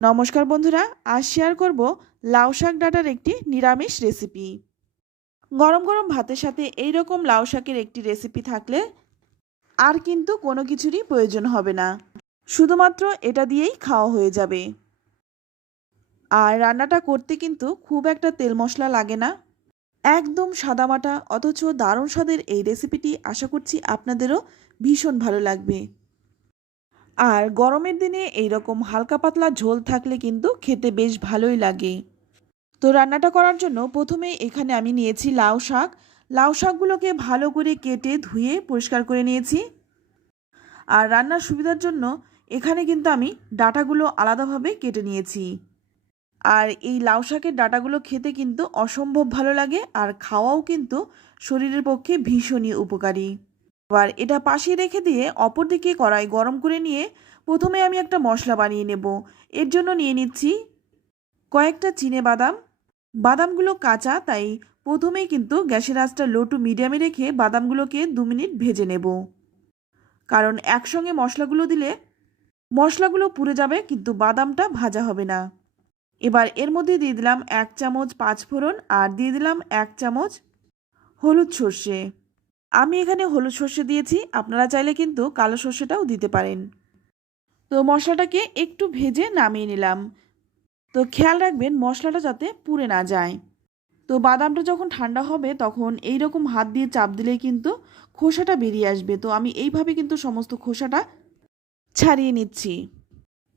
নমস্কার বন্ধুরা, আজ শেয়ার করব লাউ শাক ডাঁটার একটি নিরামিষ রেসিপি। গরম গরম ভাতের সাথে এই রকম লাউ শাকের একটি রেসিপি থাকলে আর কিন্তু কোনো কিছুরই প্রয়োজন হবে না, শুধুমাত্র এটা দিয়েই খাওয়া হয়ে যাবে। আর রান্নাটা করতে কিন্তু খুব একটা তেল মশলা লাগে না, একদম সাদামাটা অথচ দারুণ স্বাদের এই রেসিপিটি আশা করছি আপনাদেরও ভীষণ ভালো লাগবে। আর গরমের দিনে এই রকম হালকা পাতলা ঝোল থাকলে কিন্তু খেতে বেশ ভালোই লাগে। তো রান্নাটা করার জন্য প্রথমে এখানে আমি নিয়েছি লাউ শাক। লাউ শাকগুলোকে ভালো করে কেটে ধুয়ে পরিষ্কার করে নিয়েছি। আর রান্নার সুবিধার জন্য এখানে কিন্তু আমি ডাঁটাগুলো আলাদাভাবে কেটে নিয়েছি। আর এই লাউ শাকের ডাঁটাগুলো খেতে কিন্তু অসম্ভব ভালো লাগে, আর খাওয়াও কিন্তু শরীরের পক্ষে ভীষণই উপকারী। এবার এটা পাশে রেখে দিয়ে অপরদিকে কড়াই গরম করে নিয়ে প্রথমে আমি একটা মশলা বানিয়ে নেব। এর জন্য নিয়ে নিচ্ছি কয়েকটা চিনেবাদাম। বাদামগুলো কাঁচা, তাই প্রথমেই কিন্তু গ্যাসের আঁচটা লো টু মিডিয়ামে রেখে বাদামগুলোকে 2 মিনিট ভেজে নেব, কারণ একসঙ্গে মশলাগুলো দিলে মশলাগুলো পুড়ে যাবে কিন্তু বাদামটা ভাজা হবে না। এবার এর মধ্যে দিয়ে দিলাম 1 চামচ পাঁচফোড়ন আর দিয়ে দিলাম 1 চামচ হলুদ সর্ষে। আমি এখানে হলুদ সর্ষে দিয়েছি, আপনারা চাইলে কিন্তু কালো সর্ষেটাও দিতে পারেন। তো মশলাটাকে একটু ভেজে নামিয়ে নিলাম। তো খেয়াল রাখবেন মশলাটা যাতে পুড়ে না যায়। তো বাদামটা যখন ঠান্ডা হবে তখন এই রকম হাত দিয়ে চাপ দিলেই কিন্তু খোসাটা বেরিয়ে আসবে। তো আমি এইভাবে কিন্তু সমস্ত খোসাটা ছাড়িয়ে নিচ্ছি।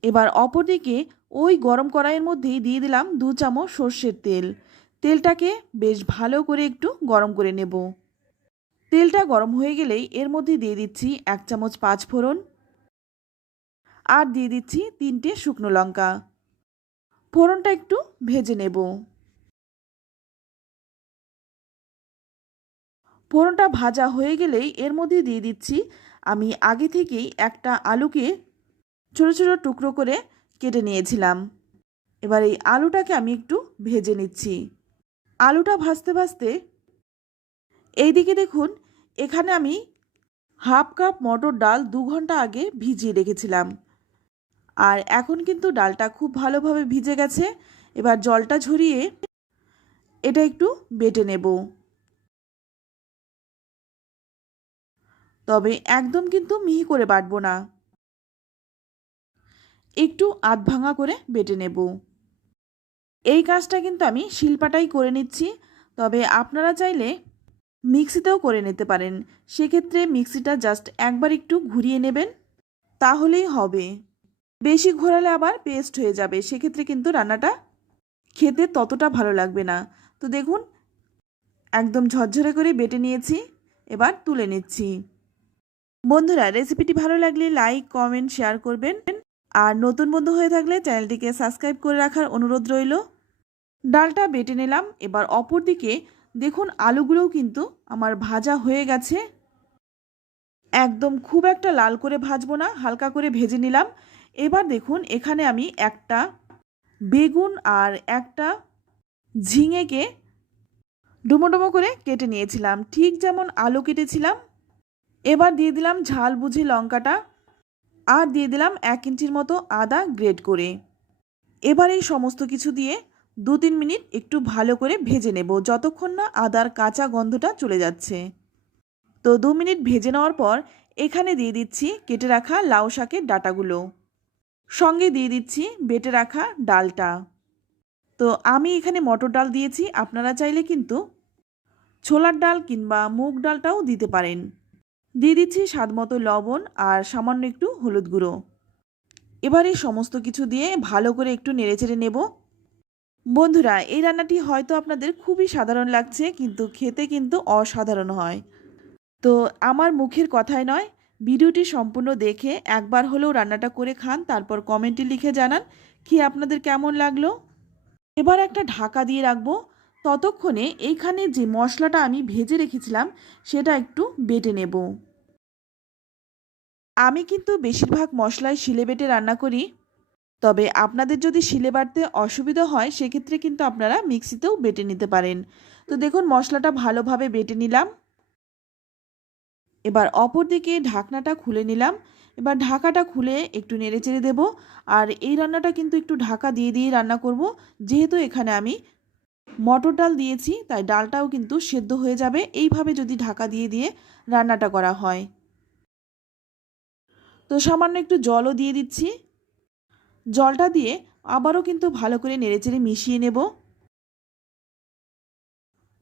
এবার অপরদিকে ওই গরম কড়াইয়ের মধ্যেই দিয়ে দিলাম 2 চামচ সর্ষের তেল। তেলটাকে বেশ ভালো করে একটু গরম করে নেব। তেলটা গরম হয়ে গেলেই এর মধ্যে দিয়ে দিচ্ছি 1 চামচ পাঁচফোড়ন আর দিয়ে দিচ্ছি 3টে শুকনো লঙ্কা। ফোড়নটা একটু ভেজে নেব। ফোড়নটা ভাজা হয়ে গেলেই এর মধ্যে দিয়ে দিচ্ছি আমি আগে থেকেই একটা আলুকে ছোট ছোট টুকরো করে কেটে নিয়েছিলাম। এবার এই আলুটাকে আমি একটু ভেজে নিচ্ছি। আলুটা ভাজতে ভাজতে এইদিকে দেখুন, এখানে আমি হাফ কাপ মটর ডাল 2 ঘন্টা আগে ভিজিয়ে রেখেছিলাম। আর এখন কিন্তু ডালটা খুব ভালোভাবে ভিজে গেছে। এবার জলটা ঝরিয়ে এটা একটু বেটে নেব, তবে একদম কিন্তু মিহি করে বাটবো না, একটু আধ ভাঙা করে বেটে নেব। এই কাজটা কিন্তু আমি শিলপাটাই করে নিচ্ছি, তবে আপনারা চাইলে মিক্সিতেও করে নিতে পারেন। সেক্ষেত্রে মিক্সিটা জাস্ট একবার একটু ঘুরিয়ে নেবেন, তাহলেই হবে। বেশি ঘোরালে আবার পেস্ট হয়ে যাবে, সেক্ষেত্রে কিন্তু রান্নাটা খেতে ততটা ভালো লাগবে না। তো দেখুন একদম ঝরঝরে করে বেটে নিয়েছি, এবার তুলে নিচ্ছি। বন্ধুরা, রেসিপিটি ভালো লাগলে লাইক কমেন্ট শেয়ার করবেন, আর নতুন বন্ধু হয়ে থাকলে চ্যানেলটিকে সাবস্ক্রাইব করে রাখার অনুরোধ রইল। ডালটা বেটে নিলাম। এবার অপর দিকে দেখুন আলুগুলোও কিন্তু আমার ভাজা হয়ে গেছে। একদম খুব একটা লাল করে ভাজবো না, হালকা করে ভেজে নিলাম। এবার দেখুন এখানে আমি একটা বেগুন আর একটা ঝিঙেকে ডুমো ডুমো করে কেটে নিয়েছিলাম, ঠিক যেমন আলু কেটেছিলাম। এবার দিয়ে দিলাম ঝাল বুঝে লঙ্কাটা আর দিয়ে দিলাম 1 ইঞ্চির মতো আদা গ্রেট করে। এবার এই সমস্ত কিছু দিয়ে 2-3 মিনিট একটু ভালো করে ভেজে নেব, যতক্ষণ না আদার কাঁচা গন্ধটা চলে যাচ্ছে। তো 2 মিনিট ভেজে নেওয়ার পর এখানে দিয়ে দিচ্ছি কেটে রাখা লাউ শাকের ডাঁটাগুলো, সঙ্গে দিয়ে দিচ্ছি বেটে রাখা ডালটা। তো আমি এখানে মটর ডাল দিয়েছি, আপনারা চাইলে কিন্তু ছোলার ডাল কিংবা মুগ ডালটাও দিতে পারেন। দিয়ে দিচ্ছি স্বাদমতো লবণ আর সামান্য একটু হলুদ গুঁড়ো। এবার এই সমস্ত কিছু দিয়ে ভালো করে একটু নেড়েচেড়ে নেব। বন্ধুরা, এই রান্নাটি হয়তো আপনাদের খুবই সাধারণ লাগছে, কিন্তু খেতে কিন্তু অসাধারণ হয়। তো আমার মুখের কথাই নয়, ভিডিওটি সম্পূর্ণ দেখে একবার হলেও রান্নাটা করে খান, তারপর কমেন্টে লিখে জানান খেয়ে আপনাদের কেমন লাগলো। এবার একটা ঢাকা দিয়ে রাখবো, ততক্ষণে এইখানে যে মশলাটা আমি ভেজে রেখেছিলাম সেটা একটু বেটে নেব। আমি কিন্তু বেশিরভাগ মশলাই শিলে বেটে রান্না করি, তবে আপনাদের যদি শিলে বাটতে অসুবিধা হয় সেক্ষেত্রে কিন্তু আপনারা মিক্সিতেও বেটে নিতে পারেন। তো দেখুন মশলাটা ভালোভাবে বেটে নিলাম। এবার অপর দিকে ঢাকনাটা খুলে নিলাম। এবার ঢাকাটা খুলে একটু নেড়েচেড়ে দেব। আর এই রান্নাটা কিন্তু একটু ঢাকা দিয়ে দিয়ে রান্না করব, যেহেতু এখানে আমি মটর ডাল দিয়েছি তাই ডালটাও কিন্তু সেদ্ধ হয়ে যাবে এইভাবে যদি ঢাকা দিয়ে দিয়ে রান্নাটা করা হয়। তো সামান্য একটু জলও দিয়ে দিচ্ছি। জলটা দিয়ে আবারও কিন্তু ভালো করে নেড়েচেড়ে মিশিয়ে নেব।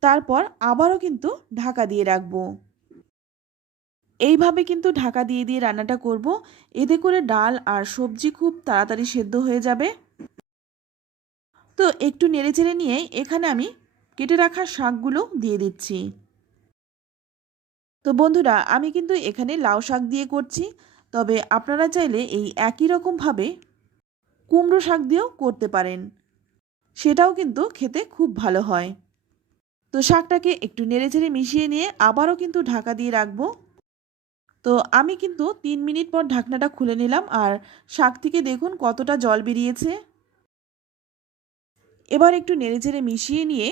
তারপর আবারও কিন্তু ঢাকা দিয়ে রাখবো। এইভাবে কিন্তু ঢাকা দিয়ে দিয়ে রান্নাটা করব, এতে করে ডাল আর সবজি খুব তাড়াতাড়ি সেদ্ধ হয়ে যাবে। তো একটু নেড়েচেড়ে নিয়ে এখানে আমি কেটে রাখা শাকগুলো দিয়ে দিচ্ছি। তো বন্ধুরা, আমি কিন্তু এখানে লাউ শাক দিয়ে করছি, তবে আপনারা চাইলে এই একই রকমভাবে কুমড়ো শাক দিয়েও করতে পারেন, সেটাও কিন্তু খেতে খুব ভালো হয়। তো শাকটাকে একটু নেড়েচেড়ে মিশিয়ে নিয়ে আবারও কিন্তু ঢাকা দিয়ে রাখবো। তো আমি কিন্তু 3 মিনিট পর ঢাকনাটা খুলে নিলাম, আর শাক থেকে দেখুন কতটা জল বেরিয়েছে। এবার একটু নেড়েচেড়ে মিশিয়ে নিয়ে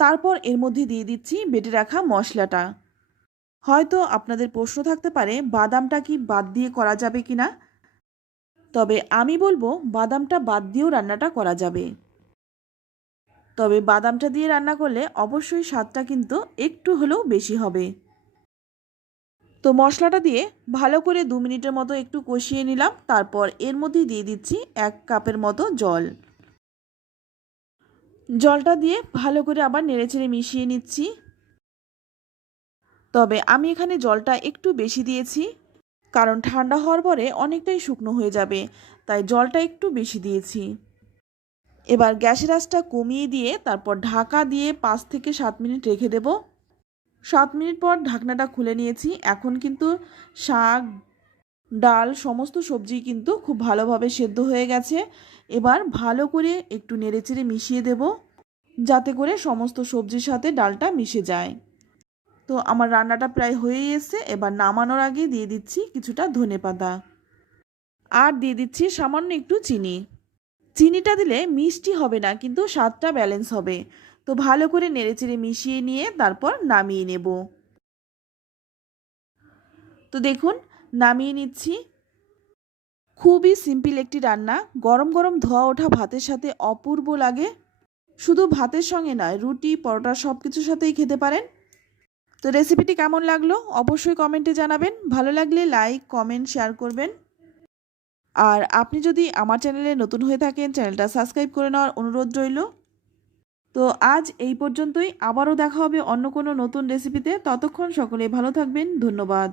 তারপর এর মধ্যে দিয়ে দিচ্ছি বেটে রাখা মশলাটা। হয়তো আপনাদের প্রশ্ন থাকতে পারে বাদামটা কি বাদ দিয়ে করা যাবে কিনা, তবে আমি বলবো বাদামটা বাদ দিয়েও রান্নাটা করা যাবে। তবে বাদামটা দিয়ে রান্না করলে অবশ্যই স্বাদটা কিন্তু একটু হলেও বেশি হবে। তো মশলাটা দিয়ে ভালো করে 2 মিনিটের মতো একটু কষিয়ে নিলাম। তারপর এর মধ্যে দিয়ে দিচ্ছি 1 কাপের মতো জল। জলটা দিয়ে ভালো করে আবার নেড়েচেড়ে মিশিয়ে নিচ্ছি। তবে আমি এখানে জলটা একটু বেশি দিয়েছি, কারণ ঠান্ডা হওয়ার পরে অনেকটাই শুকনো হয়ে যাবে, তাই জলটা একটু বেশি দিয়েছি। এবার গ্যাসের আঁচটা কমিয়ে দিয়ে তারপর ঢাকা দিয়ে 5 থেকে 7 মিনিট রেখে দেব। 7 মিনিট পর ঢাকনাটা খুলে নিয়েছি। এখন কিন্তু শাক, ডাল সমস্ত সবজি কিন্তু খুব ভালোভাবে সেদ্ধ হয়ে গেছে। এবার ভালো করে একটু নেড়েচেড়ে মিশিয়ে দেব, যাতে করে সমস্ত সবজির সাথে ডালটা মিশে যায়। তো আমার রান্নাটা প্রায় হয়েই এসেছে। এবার নামানোর আগে দিয়ে দিচ্ছি কিছুটা ধনেপাতা, আর দিয়ে দিচ্ছি সামান্য একটু চিনি। চিনিটা দিলে মিষ্টি হবে না, কিন্তু স্বাদটা ব্যালেন্স হবে। তো ভালো করে নেড়েচেড়ে মিশিয়ে নিয়ে তারপর নামিয়ে নেব। তো দেখুন নামিয়ে নিচ্ছি। খুবই সিম্পল একটি রান্না, গরম গরম ধোয়া ওঠা ভাতের সাথে অপূর্ব লাগে। শুধু ভাতের সঙ্গে নয়, রুটি, পরোটা সব কিছুর সাথেই খেতে পারেন। তো রেসিপিটি কেমন লাগলো অবশ্যই কমেন্টে জানাবেন। ভালো লাগলে লাইক, কমেন্ট, শেয়ার করবেন। আর আপনি যদি আমার চ্যানেলে নতুন হয়ে থাকেন, চ্যানেলটা সাবস্ক্রাইব করে নেওয়ার অনুরোধ রইল। তো আজ এই পর্যন্তই, আবারও দেখা হবে অন্য কোনো নতুন রেসিপিতে। ততক্ষণ সকলে ভালো থাকবেন। ধন্যবাদ।